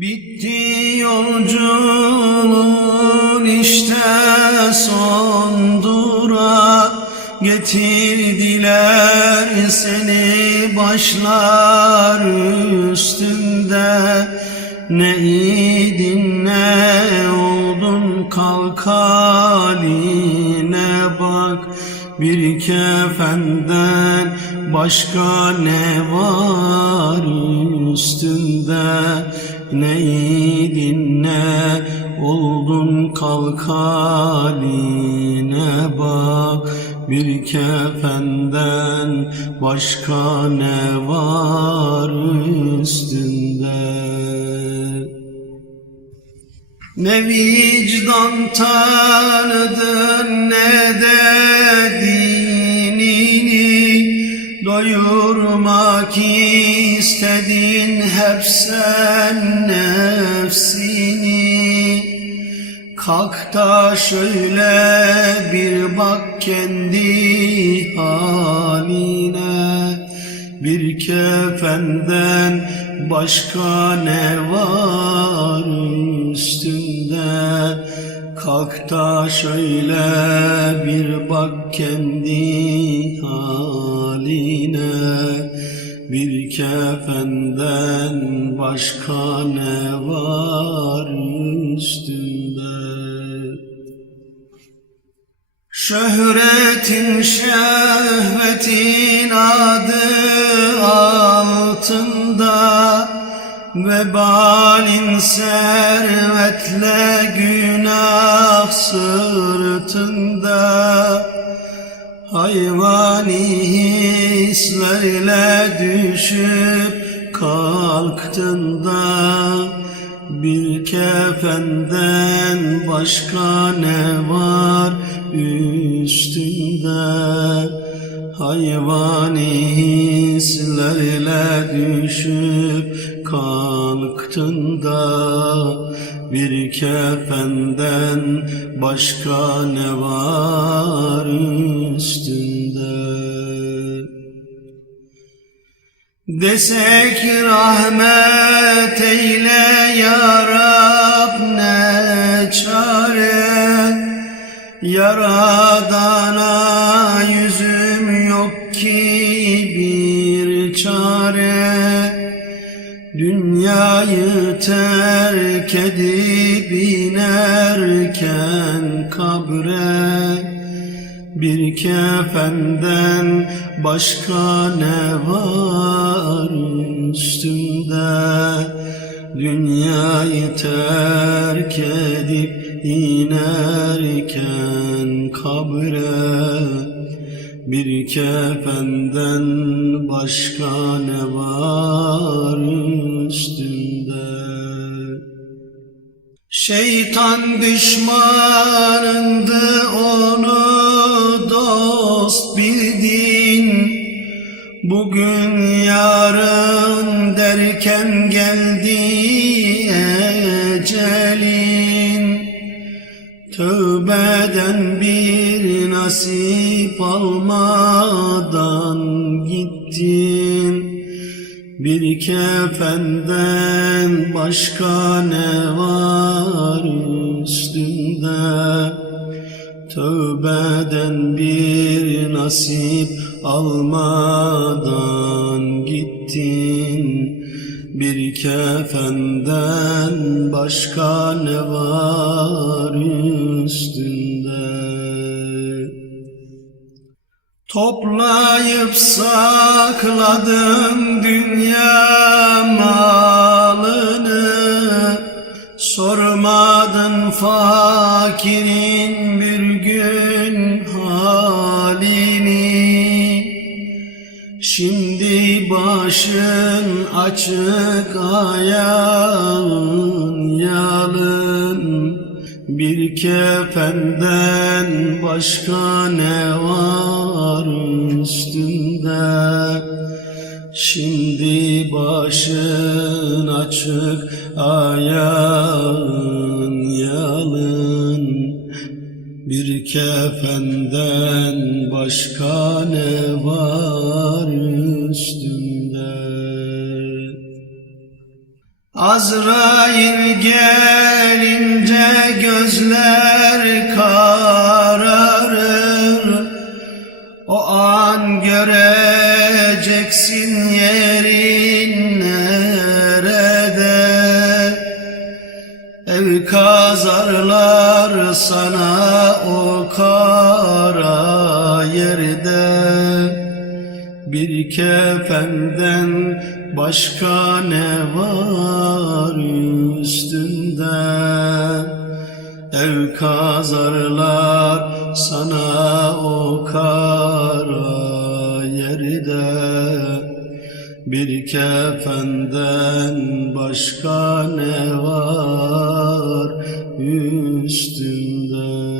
Bitti yolculuğun işte son dura Getirdiler seni başlar üstünde. Ne idin ne oldun? Kalk haline bak. Bir kefenden başka ne var üstünde Neydin ne oldun kalk haline bak. Bir kefenden başka ne var üstünde? Ne vicdan tanıdın ne de dinini Doyurmak istedin hep sen nefsini. Kalk da şöyle bir bak kendi haline. Bir kefenden başka ne var üstünde? Kalk da şöyle bir bak kendi kefenden başka ne var üstünde Şöhretin şehvetin adı altında Vebalin servetle günah sırtında Hayvani hislerle düşüp kalktın da bir kefenden başka ne var üstünde? Hayvani hislerle düşüp kalktın da Bir kefenden başka ne var üstünde Desek rahmet eyle ya Rab ne çare? Yaradana yüzüm yok ki bir çare Dünyayı terk edip inerken kabre bir kefenden başka ne var üstünde Dünyayı terk edip inerken kabre Bir kefenden başka ne var üstünde Şeytan düşmanındı onu dost bildin. Bugün yarın derken geldi ecelin. Tövbeden bir nasip almadan gittin. Bir kefenden başka ne var üstünde? Tövbeden bir nasip almadan gittin. Bir kefenden başka ne var Toplayıp sakladın dünya malını. Sormadın fakirin bir gün halini. Şimdi başın açık ayağın yalın bir kefenden başka ne var üstünde? Şimdi başın açık ayağın yalın. Bir kefenden başka ne var üstünde? Azrail gelince gözler kararır. O an göreceksin yerin nerede. Ev kazarlar sana o kara yerde. Bir kefenden başka ne var üstünde Ev kazarlar sana o kara yerde bir kefenden başka ne var üstünde?